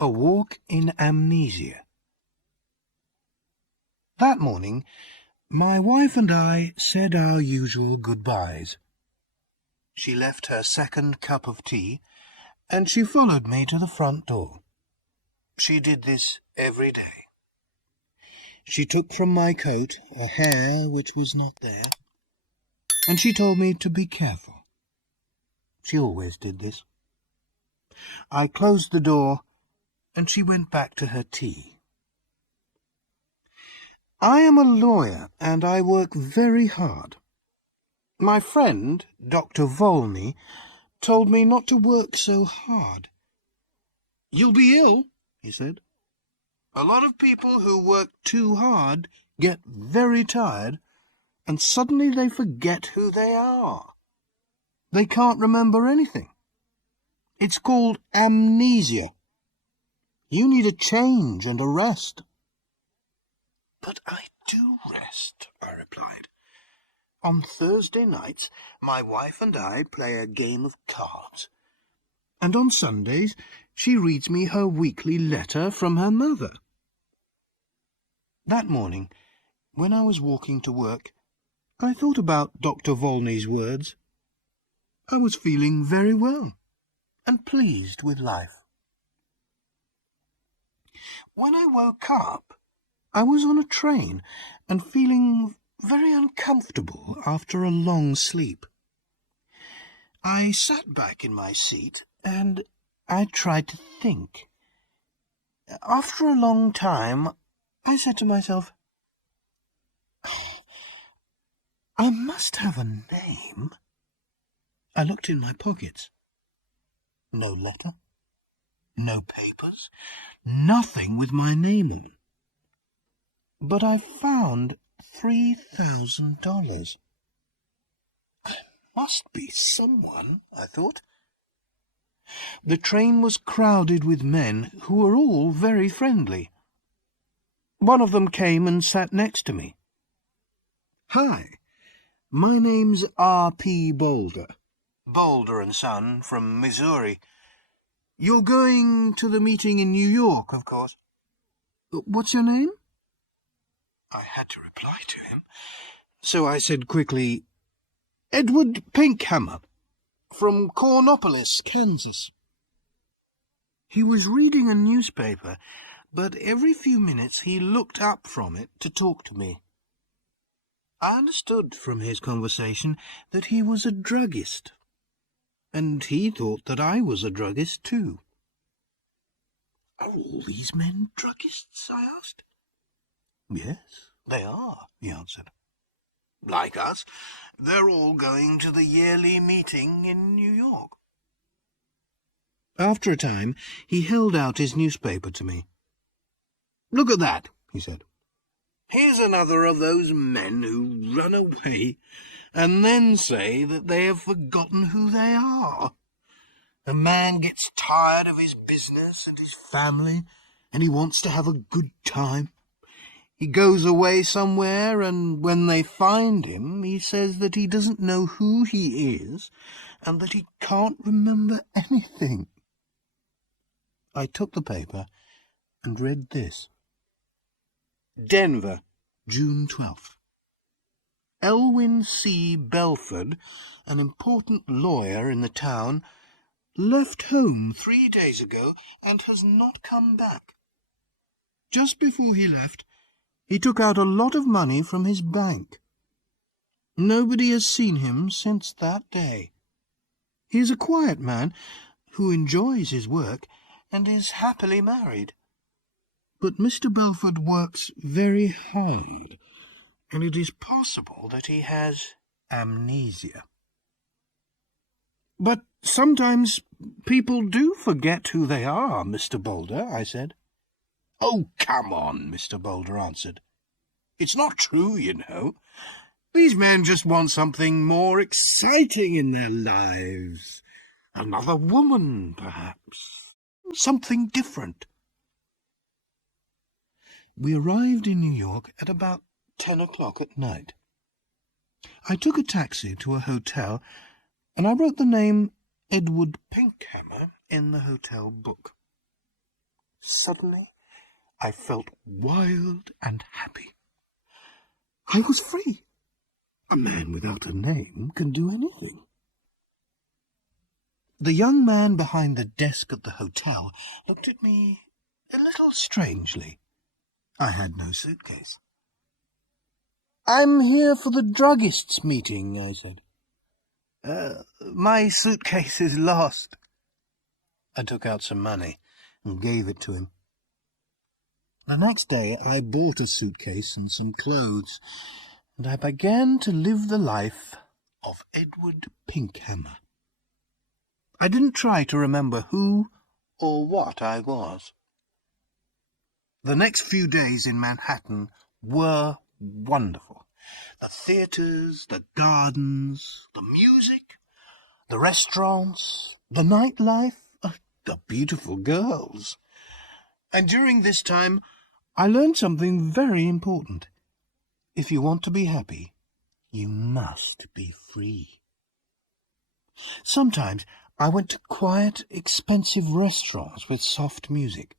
A walk in Amnesia. That morning, my wife and I said our usual goodbyes. She left her second cup of tea, and she followed me to the front door. She did this every day. She took from my coat a hair which was not there, and she told me to be careful. She always did this. I closed the door, and she went back to her tea. I am a lawyer, and I work very hard. My friend, Dr. Volney, told me not to work so hard. "You'll be ill," he said. "A lot of people who work too hard get very tired, and suddenly they forget who they are. They can't remember anything. It's called amnesia. You need a change and a rest." "But I do rest," I replied. "On Thursday nights, my wife and I play a game of cards, and on Sundays she reads me her weekly letter from her mother." That morning, when I was walking to work, I thought about Dr. Volney's words. I was feeling very well and pleased with life. When I woke up, I was on a train and feeling very uncomfortable after a long sleep. I sat back in my seat and I tried to think. After a long time, I said to myself, "I must have a name." I looked in my pockets. No letter, no papers, nothing with my name on. But I found $3,000. I must be someone, I thought. The train was crowded with men who were all very friendly. One of them came and sat next to me. "Hi, my name's R.P. Boulder. Boulder and Son, from Missouri. You're going to the meeting in New York, of course. What's your name?" I had to reply to him, so I said quickly, "Edward Pinkhammer, from Cornopolis, Kansas." He was reading a newspaper, but every few minutes he looked up from it to talk to me. I understood from his conversation that he was a druggist, and he thought that I was a druggist too. "Are all these men druggists?" I asked. "Yes, they are," he answered. "Like us, they're all going to the yearly meeting in New York." After a time, he held out his newspaper to me. "Look at that," he said. "Here's another of those men who run away and then say that they have forgotten who they are. A man gets tired of his business and his family, and he wants to have a good time. He goes away somewhere, and when they find him, he says that he doesn't know who he is and that he can't remember anything." I took the paper and read this. Denver, June 12th. Elwyn C. Belford, an important lawyer in the town, left home 3 days ago and has not come back. Just before he left, he took out a lot of money from his bank. Nobody has seen him since that day. He is a quiet man who enjoys his work and is happily married. But Mr. Belford works very hard, and it is possible that he has amnesia. "But sometimes people do forget who they are, Mr. Boulder," I said. "Oh, come on," Mr. Boulder answered. "It's not true, you know. These men just want something more exciting in their lives. Another woman, perhaps. Something different." We arrived in New York at about 10 o'clock at night. I took a taxi to a hotel, and I wrote the name Edward Pinkhammer in the hotel book. Suddenly, I felt wild and happy. I was free. A man without a name can do anything. The young man behind the desk at the hotel looked at me a little strangely. I had no suitcase. "I'm here for the druggist's meeting," I said. My suitcase is lost." I took out some money and gave it to him. The next day I bought a suitcase and some clothes, and I began to live the life of Edward Pinkhammer. I didn't try to remember who or what I was. The next few days in Manhattan were wonderful. The theatres, the gardens, the music, the restaurants, the nightlife, the beautiful girls. And during this time, I learned something very important. If you want to be happy, you must be free. Sometimes I went to quiet, expensive restaurants with soft music.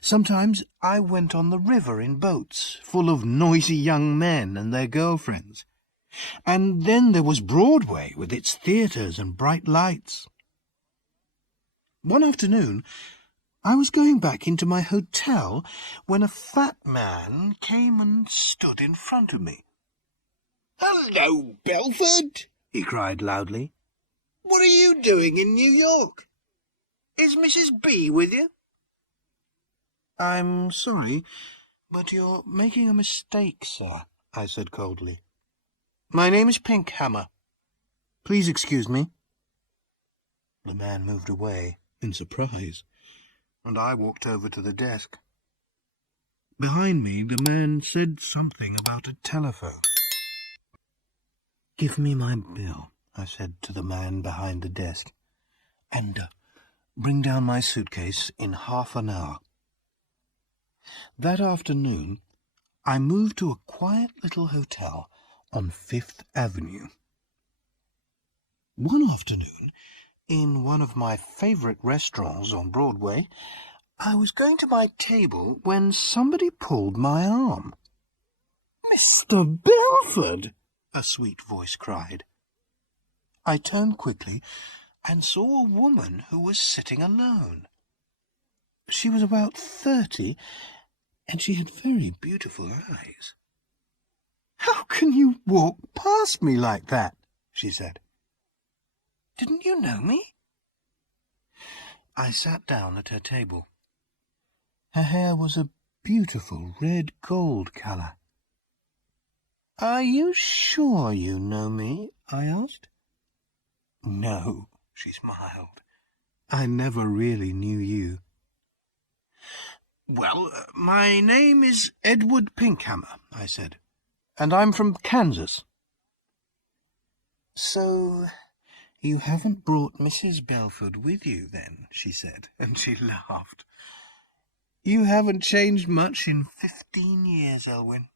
Sometimes I went on the river in boats full of noisy young men and their girlfriends. And then there was Broadway with its theatres and bright lights. One afternoon, I was going back into my hotel when a fat man came and stood in front of me. "Hello, Belford!" he cried loudly. "What are you doing in New York? Is Mrs. B with you?" "I'm sorry, but you're making a mistake, sir," I said coldly. "My name is Pinkhammer. Please excuse me." The man moved away in surprise, and I walked over to the desk. Behind me, the man said something about a telephone. "Give me my bill," I said to the man behind the desk, "and bring down my suitcase in half an hour." That afternoon, I moved to a quiet little hotel on Fifth Avenue. One afternoon, in one of my favourite restaurants on Broadway, I was going to my table when somebody pulled my arm. "Mr. Belford!" a sweet voice cried. I turned quickly and saw a woman who was sitting alone. She was about 30, and she had very beautiful eyes. "How can you walk past me like that?" she said. "Didn't you know me?" I sat down at her table. Her hair was a beautiful red gold colour. "Are you sure you know me?" I asked. "No," she smiled. "I never really knew you." "Well, my name is Edward Pinkhammer," I said, "and I'm from Kansas." "So you haven't brought Mrs. Belford with you, then?" she said, and she laughed. "You haven't changed much in 15 years, Elwyn."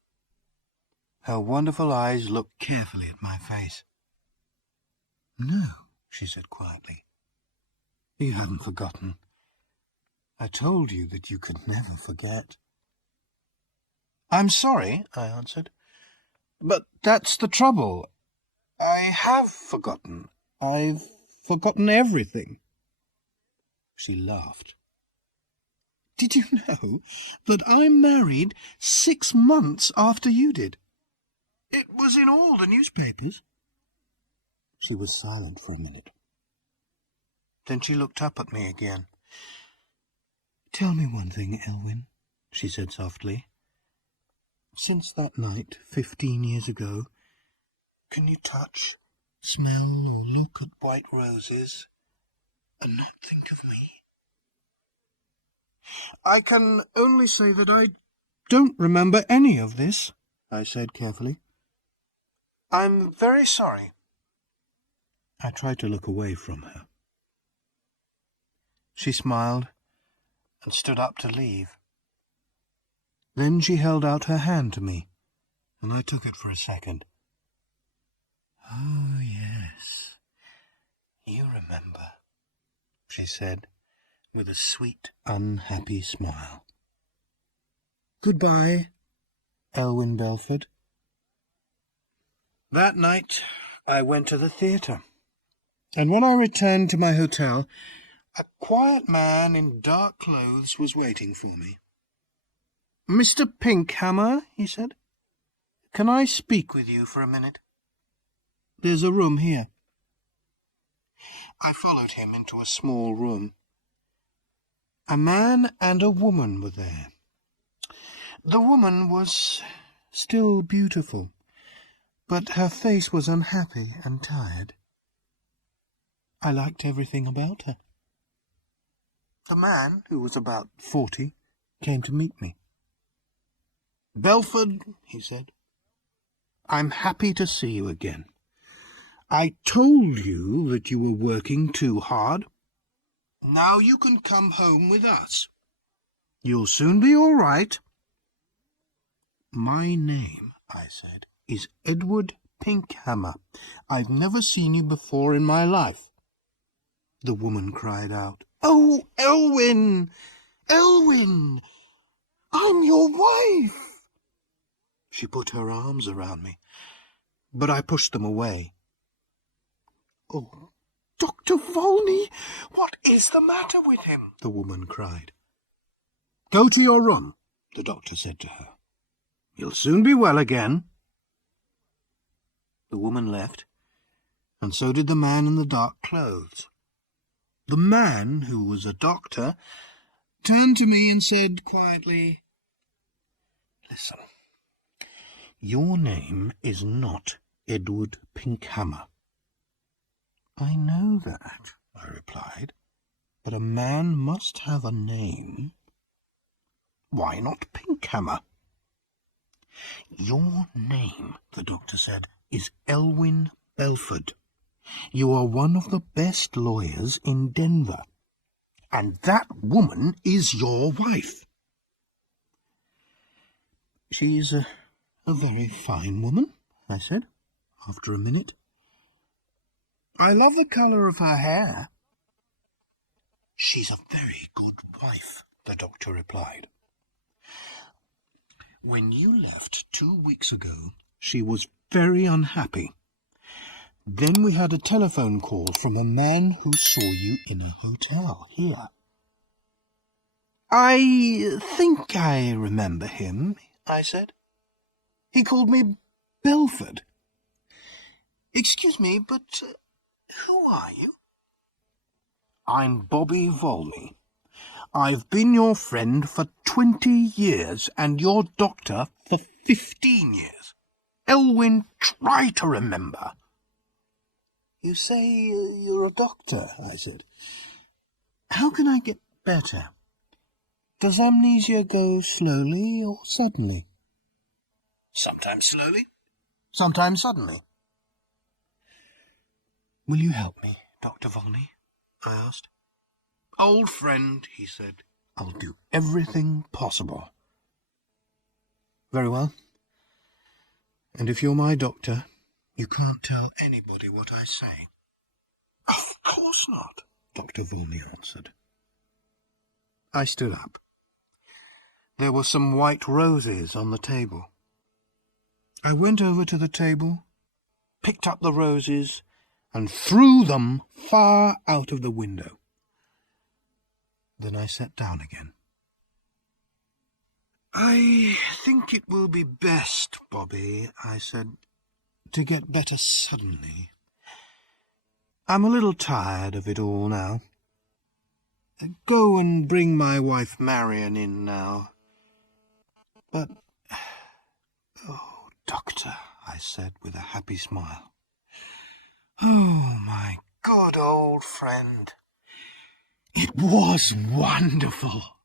Her wonderful eyes looked carefully at my face. "No," she said quietly. "You haven't forgotten. I told you that you could never forget." "I'm sorry," I answered, "but that's the trouble. I have forgotten. I've forgotten everything." She laughed. "Did you know that I married 6 months after you did? It was in all the newspapers." She was silent for a minute. Then she looked up at me again. "Tell me one thing, Elwyn," she said softly. "Since that night 15 years ago, can you touch, smell, or look at white roses and not think of me?" "I can only say that I don't remember any of this," I said carefully. "I'm very sorry." I tried to look away from her. She smiled and stood up to leave. Then she held out her hand to me, and I took it for a second. "Oh, yes, you remember," she said, with a sweet, unhappy smile. "Goodbye, Elwyn Belford." That night I went to the theatre, and when I returned to my hotel, a quiet man in dark clothes was waiting for me. "Mr. Pinkhammer," he said, "can I speak with you for a minute? There's a room here." I followed him into a small room. A man and a woman were there. The woman was still beautiful, but her face was unhappy and tired. I liked everything about her. The man, who was about 40, came to meet me. "Belford," he said, "I'm happy to see you again. I told you that you were working too hard. Now you can come home with us. You'll soon be all right." "My name," I said, "is Edward Pinkhammer. I've never seen you before in my life." The woman cried out, "Oh, Elwyn! Elwyn! I'm your wife!" She put her arms around me, but I pushed them away. "Oh, Dr. Volney, what is the matter with him?" the woman cried. "Go to your room," the doctor said to her. "You'll soon be well again." The woman left, and so did the man in the dark clothes. The man, who was a doctor, turned to me and said quietly, "Listen, your name is not Edward Pinkhammer." "I know that," I replied, "but a man must have a name." "Why not Pinkhammer?" "Your name," the doctor said, "is Elwyn Belford. You are one of the best lawyers in Denver, and that woman is your wife." "She's a very fine woman," I said, after a minute. "I love the colour of her hair." "She's a very good wife," the doctor replied. "When you left 2 weeks ago, she was very unhappy. Then we had a telephone call from a man who saw you in a hotel here." "I think I remember him," I said. "He called me Belford. Excuse me, but who are you?" "I'm Bobby Volney. I've been your friend for 20 years and your doctor for 15 years. Elwyn, try to remember." "You say you're a doctor," I said. "How can I get better? Does amnesia go slowly or suddenly?" "Sometimes slowly, sometimes suddenly." "Will you help me, Dr. Volney?" I asked. "Old friend," he said, "I'll do everything possible." "Very well. And if you're my doctor, you can't tell anybody what I say." "Of course not," Dr. Volney answered. I stood up. There were some white roses on the table. I went over to the table, picked up the roses, and threw them far out of the window. Then I sat down again. "I think it will be best, Bobby," I said, "to get better suddenly. I'm a little tired of it all now. Go and bring my wife Marion in now." "But, oh, Doctor," I said with a happy smile. "Oh, my good old friend. It was wonderful."